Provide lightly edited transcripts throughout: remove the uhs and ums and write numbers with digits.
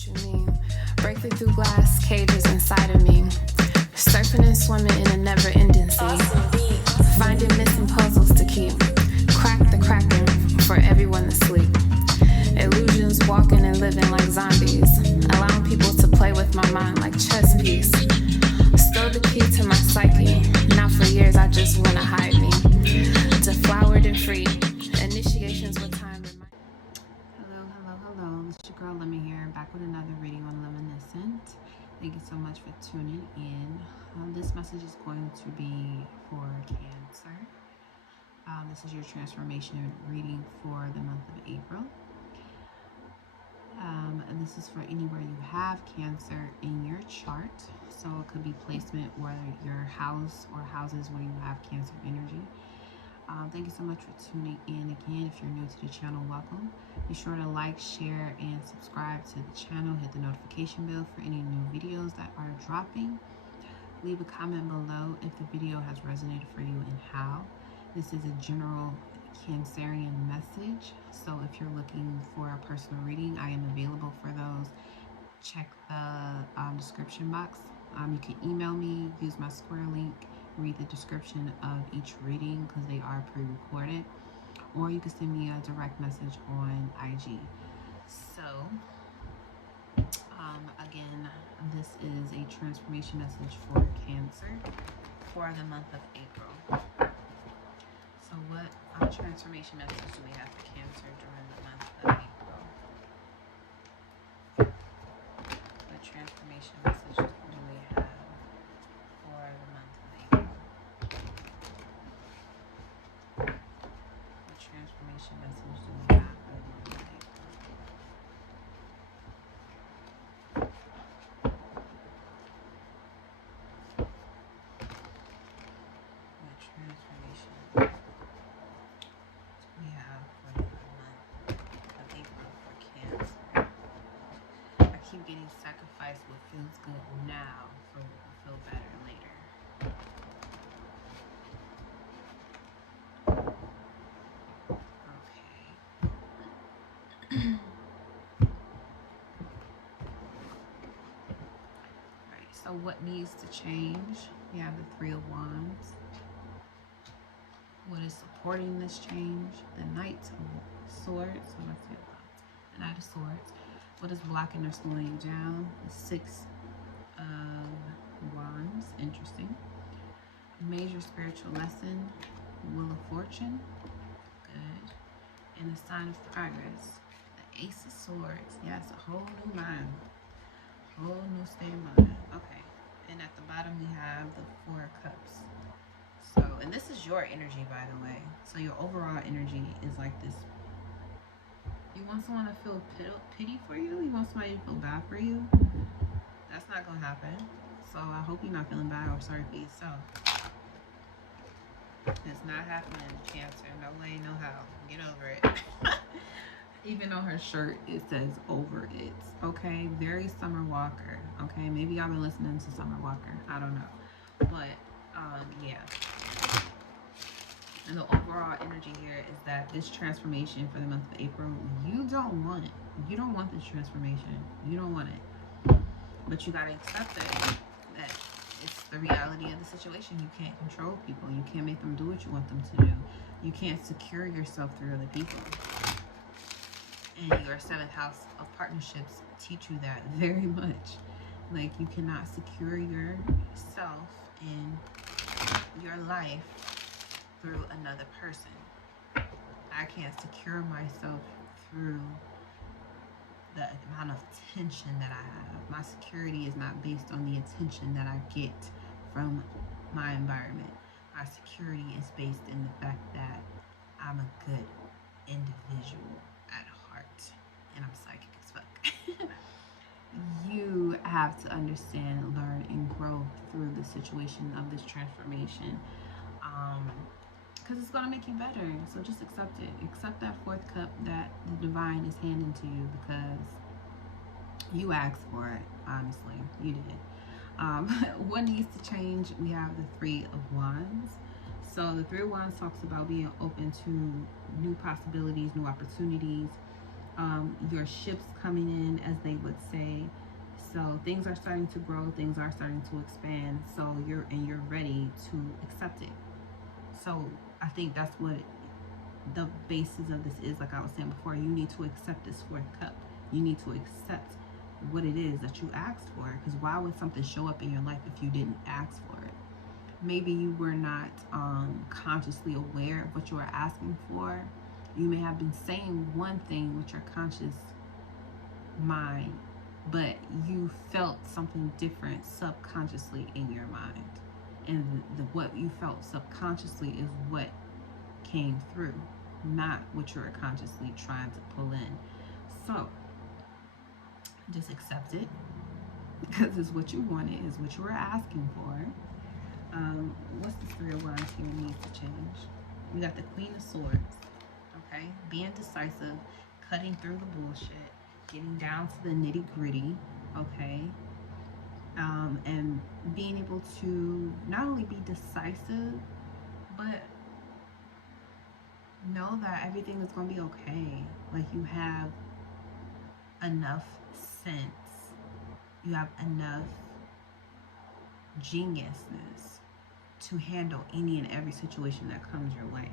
what you mean. Breaking through glass cages inside of me. Surfing and swimming in a never-ending sea. Finding missing puzzles to keep. Crack the cracking for everyone to sleep. Illusions walking and living like zombies. Allowing people to play with my mind like chess piece. Stole the key to my psyche. Now for years I just wanna hide me. Deflowered and free. Initiations with time. Hello. This is your girl Lemon here, back with another reading on Luminescent. Thank you so much for tuning in. This message is going to be for Cancer. This is your transformation reading for the month of April. And this is for anywhere you have Cancer in your chart. So it could be placement where your house or houses where you have Cancer energy. Thank you so much for tuning in again. If you're new to the channel, welcome. Be sure to like, share, and subscribe to the channel. Hit the notification bell for any new videos that are dropping. Leave a comment below if the video has resonated for you and how. This is a general Cancerian message. So if you're looking for a personal reading, I am available for those. Check the description box. You can email me, use my Square link, read the description of each reading because they are pre-recorded, or you can send me a direct message on IG. So again, this is a transformation message for Cancer for the month of April. So what transformation message do we have for Cancer during the month of April? What transformation messages do we have for the month of April? What transformation message do we have for the month of April? What transformation do we have for the month of April for Cancer? I keep getting sacrificed what feels good now for what will feel better later. Alright, so what needs to change? We have the Three of Wands. What is supporting this change? The Knight of Swords. So let's see about the Knight of Swords. What is blocking or slowing you down? The Six of Wands. Interesting. Major spiritual lesson. Wheel of Fortune. Good. And the Sign of Progress. The Ace of Swords. Yes, a whole new mind. Whole new state of mind. Okay. And at the bottom we have the Four of Cups. So, and this is your energy, by the way. So your overall energy is like this. You want someone to feel pity for you? You want somebody to feel bad for you? That's not going to happen. So I hope you're not feeling bad or sorry for yourself. It's not happening, Cancer. No way, no how. Get over it. Even on her shirt, it says over it. Okay? Very Summer Walker. Okay? Maybe y'all been listening to Summer Walker. I don't know. But, yeah. And the overall energy here is that this transformation for the month of April, you don't want it. You don't want this transformation. You don't want it. But you gotta accept it. That it's the reality of the situation. You can't control people. You can't make them do what you want them to do. You can't secure yourself through other people. And your 7th house of partnerships teach you that very much. Like, you cannot secure yourself in your life through another person. I can't secure myself through the amount of attention that I have. My security is not based on the attention that I get from my environment. My security is based in the fact that I'm a good individual at heart, and I'm psychic as fuck. You have to understand, learn, and grow through the situation of this transformation, because it's going to make you better. So just accept it. Accept that 4th cup that the divine is handing to you, because you asked for it. Honestly, you did. What needs to change? We have the Three of Wands. So the Three of Wands talks about being open to new possibilities, new opportunities. Your ships coming in, as they would say, things are starting to grow, things are starting to expand, so you're ready to accept it. So I think that's what the basis of this is. Like I was saying before, you need to accept this fourth cup. You need to accept what it is that you asked for, because why would something show up in your life if you didn't ask for it? Maybe you were not consciously aware of what you were asking for. You may have been saying one thing with your conscious mind, but you felt something different subconsciously in your mind, and what you felt subconsciously is what came through, not what you're consciously trying to pull in. So just accept it, because it's what you wanted, is what you were asking for. What's the Three of Wands here needs to change? We got the Queen of Swords. Okay, being decisive, cutting through the bullshit, getting down to the nitty gritty. Okay, and being able to not only be decisive, but know that everything is going to be okay. Like, you have enough sense, you have enough geniusness to handle any and every situation that comes your way.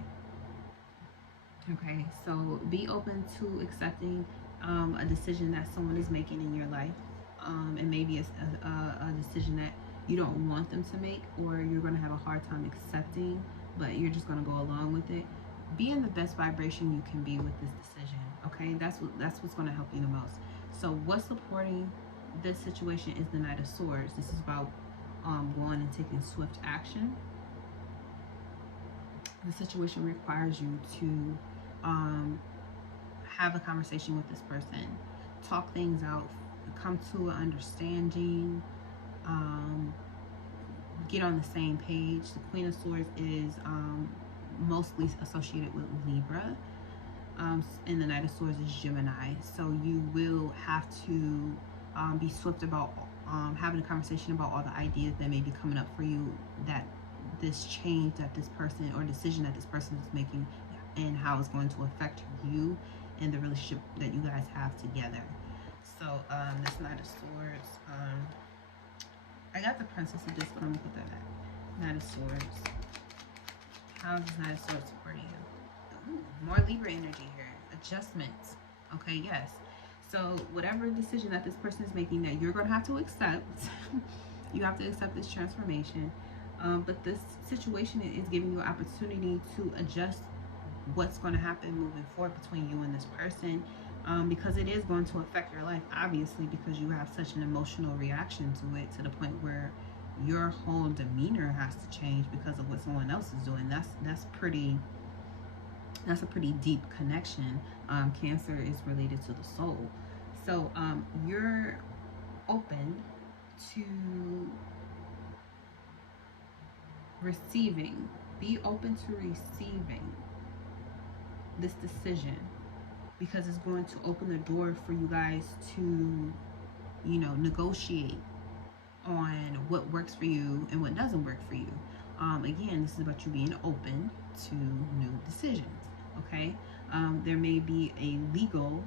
Okay, so be open to accepting a decision that someone is making in your life, and maybe it's a decision that you don't want them to make, or you're going to have a hard time accepting, but you're just going to go along with it. Be in the best vibration you can be with this decision. Okay, that's what's going to help you the most. So what's supporting this situation is the Knight of Swords. This is about going and taking swift action. The situation requires you to have a conversation with this person, talk things out, come to an understanding, get on the same page. The Queen of Swords is mostly associated with Libra, and the Knight of Swords is Gemini. So you will have to be swift about having a conversation about all the ideas that may be coming up for you, that this change that this person, or decision that this person is making, and how it's going to affect you and the relationship that you guys have together. So this Knight of Swords, I got the Princess of Discs, but I'm gonna put that back. Knight of Swords. How is this Knight of Swords supporting you? Ooh, more Libra energy here. Adjustments. Okay, yes. So whatever decision that this person is making that you're gonna have to accept, you have to accept this transformation. But this situation is giving you an opportunity to adjust what's going to happen moving forward between you and this person, because it is going to affect your life, obviously, because you have such an emotional reaction to it, to the point where your whole demeanor has to change because of what someone else is doing. That's a pretty deep connection. Cancer is related to the soul, so you're open to receiving. Be open to receiving this decision, because it's going to open the door for you guys to, you know, negotiate on what works for you and what doesn't work for you. Again, this is about you being open to new decisions. Okay, there may be a legal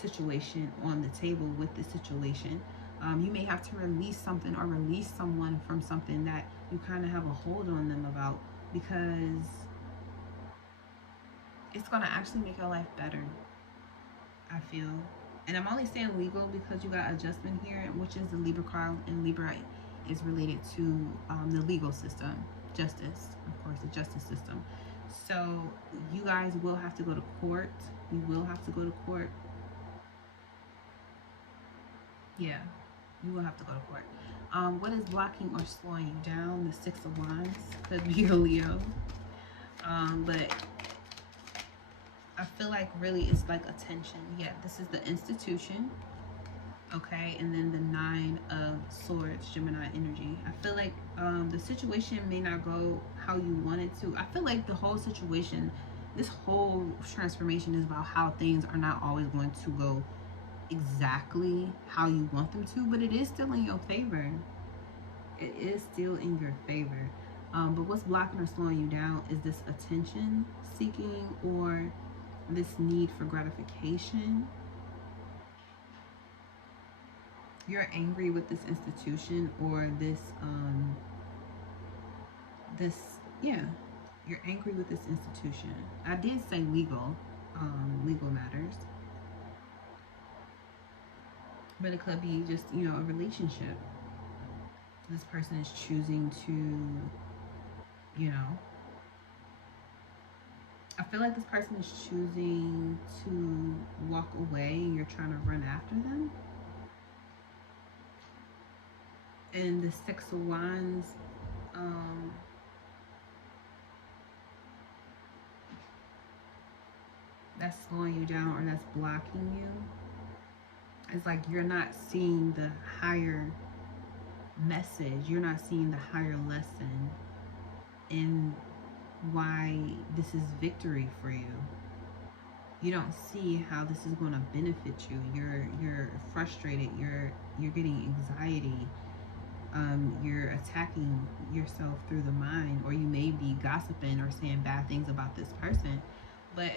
situation on the table with this situation. You may have to release something, or release someone from something that you kind of have a hold on them about, because it's going to actually make your life better, I feel. And I'm only saying legal because you got adjustment here, which is the Libra card, and Libra is related to the legal system, justice, of course, the justice system. So you guys will have to go to court. You will have to go to court. Yeah, you will have to go to court. What is blocking or slowing you down? The Six of Wands could be a Leo. But I feel like really it's like attention. Yeah, this is the institution. Okay, and then the Nine of Swords, Gemini energy. I feel like the situation may not go how you want it to. I feel like the whole situation, this whole transformation is about how things are not always going to go exactly how you want them to, but it is still in your favor. It is still in your favor. But what's blocking or slowing you down is this attention seeking, or this need for gratification. You're angry with this institution or this, yeah, you're angry with this institution. I did say legal matters. But it could be just, you know, a relationship. This person is choosing to, you know, I feel like this person is choosing to walk away and you're trying to run after them. And the Six of Wands, that's slowing you down or that's blocking you. It's like you're not seeing the higher message. You're not seeing the higher lesson in why this is victory for you. You don't see how this is going to benefit you. You're frustrated. You're getting anxiety. You're attacking yourself through the mind, or you may be gossiping or saying bad things about this person, but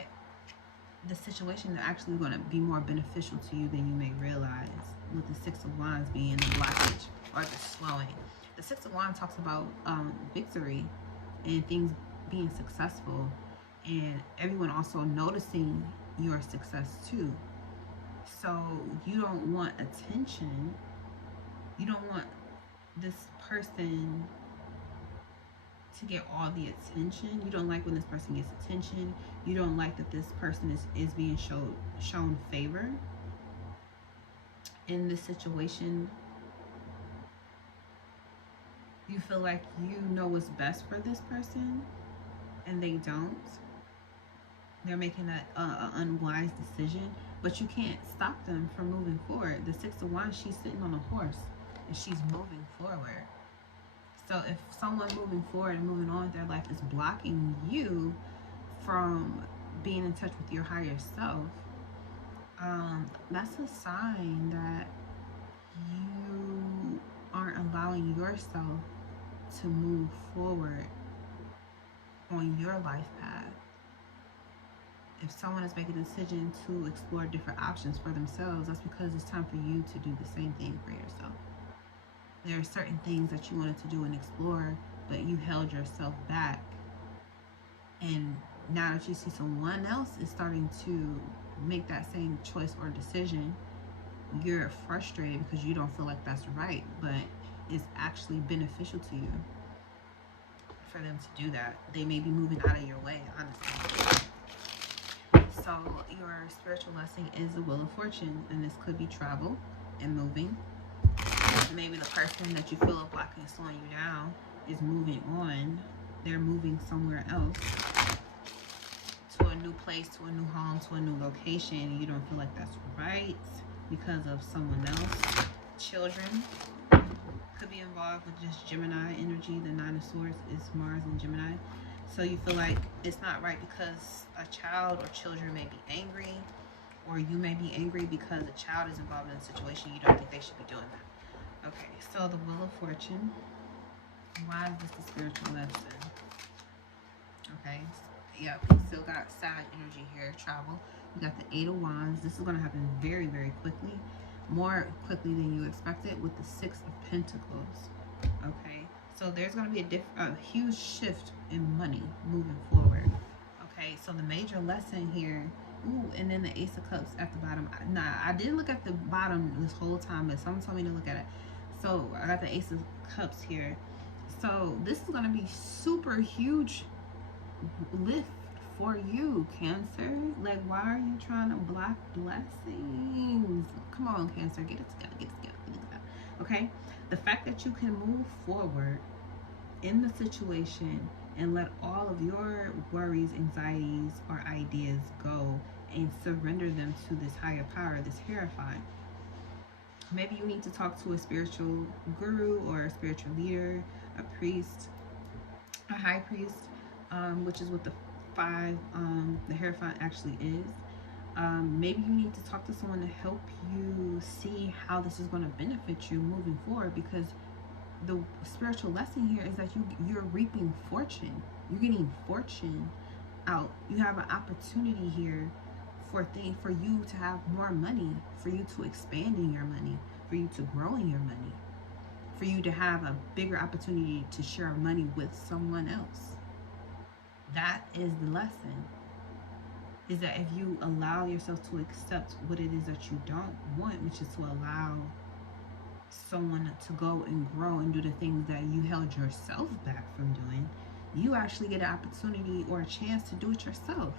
the situation is actually going to be more beneficial to you than you may realize, with the Six of Wands being the blockage or the slowing. The Six of Wands talks about victory and things being successful, and everyone also noticing your success too. So you don't want attention. You don't want this person to get all the attention. You don't like when this person gets attention. You don't like that this person is being shown favor in this situation. You feel like you know what's best for this person and they don't. They're making an unwise decision, but you can't stop them from moving forward. The Six of Wands, she's sitting on a horse and she's moving forward. So if someone moving forward and moving on with their life is blocking you from being in touch with your higher self, that's a sign that you aren't allowing yourself to move forward on your life path. If someone is making a decision to explore different options for themselves, that's because it's time for you to do the same thing for yourself. There are certain things that you wanted to do and explore, but you held yourself back. And now that you see someone else is starting to make that same choice or decision, you're frustrated because you don't feel like that's right, but it's actually beneficial to you for them to do that. They may be moving out of your way, honestly. So your spiritual blessing is the Wheel of Fortune, and this could be travel and moving. Maybe the person that you feel are blocking and slowing you down is moving on. They're moving somewhere else, to a new place, to a new home, to a new location, and you don't feel like that's right because of someone else. Children could be involved with just Gemini energy. The Nine of Swords is Mars and Gemini. So you feel like it's not right because a child or children may be angry, or you may be angry because a child is involved in a situation you don't think they should be doing that. Okay, so the Wheel of Fortune. Why is this the spiritual lesson? Okay, yeah, we still got side energy here, travel. We got the Eight of Wands. This is going to happen very, very quickly. More quickly than you expected with the Six of Pentacles. Okay, so there's going to be a huge shift in money moving forward. Okay, so the major lesson here. Ooh, and then the Ace of Cups at the bottom. Nah, I didn't look at the bottom this whole time, but someone told me to look at it. So I got the Ace of Cups here. So this is going to be super huge lift for you, Cancer. Like, why are you trying to block blessings? Come on, Cancer, get it together, get it together, get it together. Okay, the fact that you can move forward in the situation and let all of your worries, anxieties, or ideas go and surrender them to this higher power, this Hierophant. Maybe you need to talk to a spiritual guru or a spiritual leader, a priest, a high priest, which is what the Hierophant actually is. Maybe you need to talk to someone to help you see how this is going to benefit you moving forward, because the spiritual lesson here is that you're reaping fortune. You're getting fortune out. You have an opportunity here for you to have more money, for you to expand in your money, for you to grow in your money, for you to have a bigger opportunity to share money with someone else. That is the lesson. Is that if you allow yourself to accept what it is that you don't want, which is to allow someone to go and grow and do the things that you held yourself back from doing, you actually get an opportunity or a chance to do it yourself.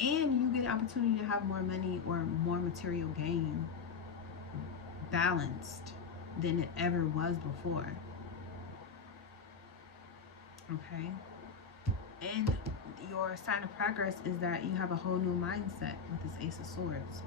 And you get an opportunity to have more money or more material gain balanced than it ever was before. Okay? And your sign of progress is that you have a whole new mindset with this Ace of Swords.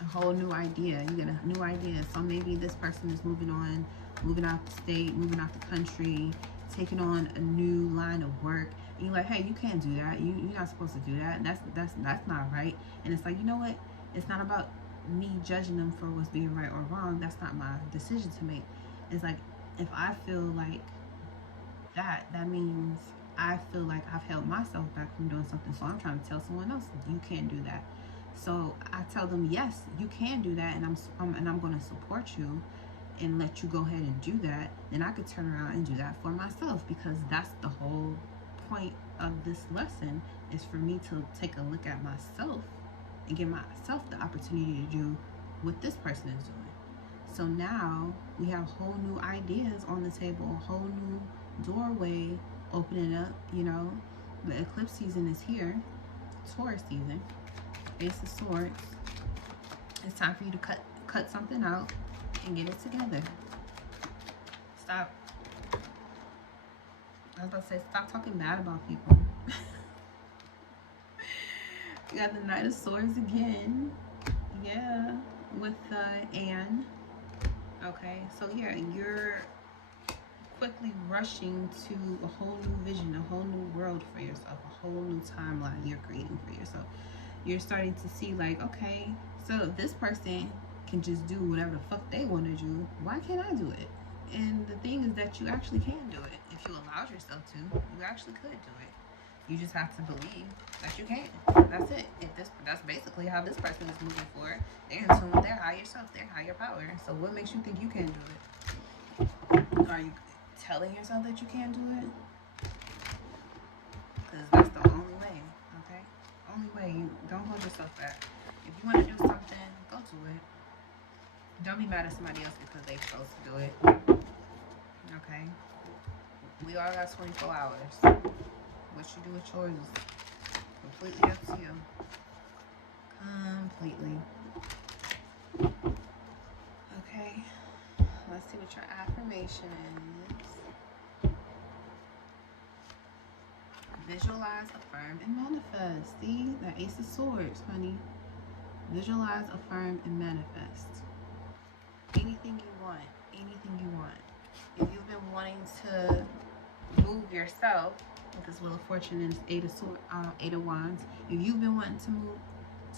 A whole new idea. You get a new idea. So maybe this person is moving on, moving out the state, moving out the country, taking on a new line of work. And you're like, hey, you can't do that. You're not supposed to do that. That's not right. And it's like, you know what? It's not about me judging them for what's being right or wrong. That's not my decision to make. It's like, if I feel like that means I feel like I've held myself back from doing something. So I'm trying to tell someone else, you can't do that. So I tell them, yes, you can do that, and I'm going to support you and let you go ahead and do that. Then I could turn around and do that for myself, because that's the whole point of this lesson, is for me to take a look at myself and give myself the opportunity to do what this person is doing. So now we have whole new ideas on the table, a whole new doorway opening up. You know, the eclipse season is here, Taurus season, Ace of Swords. It's time for you to cut something out and get it together. Stop. I was about to say, stop talking bad about people. You got the Knight of Swords again. Yeah, with Anne. Okay, so yeah, you're quickly rushing to a whole new vision, a whole new world for yourself, a whole new timeline you're creating for yourself. You're starting to see, like, okay, so if this person can just do whatever the fuck they want to do, why can't I do it? And the thing is that you actually can do it. If you allowed yourself to, you actually could do it. You just have to believe that you can. That's it. That's basically how this person is moving forward. They're in tune with their higher self, their higher power. So what makes you think you can do it? Are you telling yourself that you can't do it? Because that's the only way, okay? Only way. Don't hold yourself back. If you want to do something, go do it. Don't be mad at somebody else because they chose to do it. Okay? We all got 24 hours. What you do with yours is completely up to you. Completely. Okay. Let's see what your affirmation is. Visualize, affirm, and manifest. See? The Ace of Swords, honey. Visualize, affirm, and manifest. Anything you want. Anything you want. If you've been wanting to move yourself with this Wheel of Fortune and this Eight of Wands, if you've been wanting to move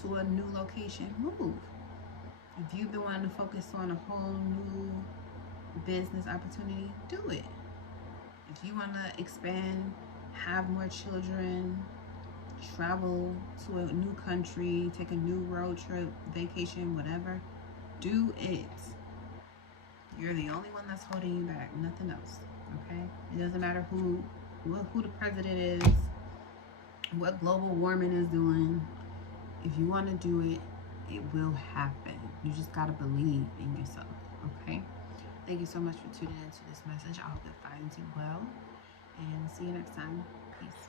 to a new location, move. If you've been wanting to focus on a whole new business opportunity, do it. If you want to expand, have more children, travel to a new country, take a new road trip, vacation, whatever, do it. You're the only one that's holding you back, nothing else. Okay? It doesn't matter who the president is, what global warming is doing. If you want to do it, it will happen. You just got to believe in yourself. Okay? Thank you so much for tuning into this message. I hope it finds you well. And see you next time. Peace.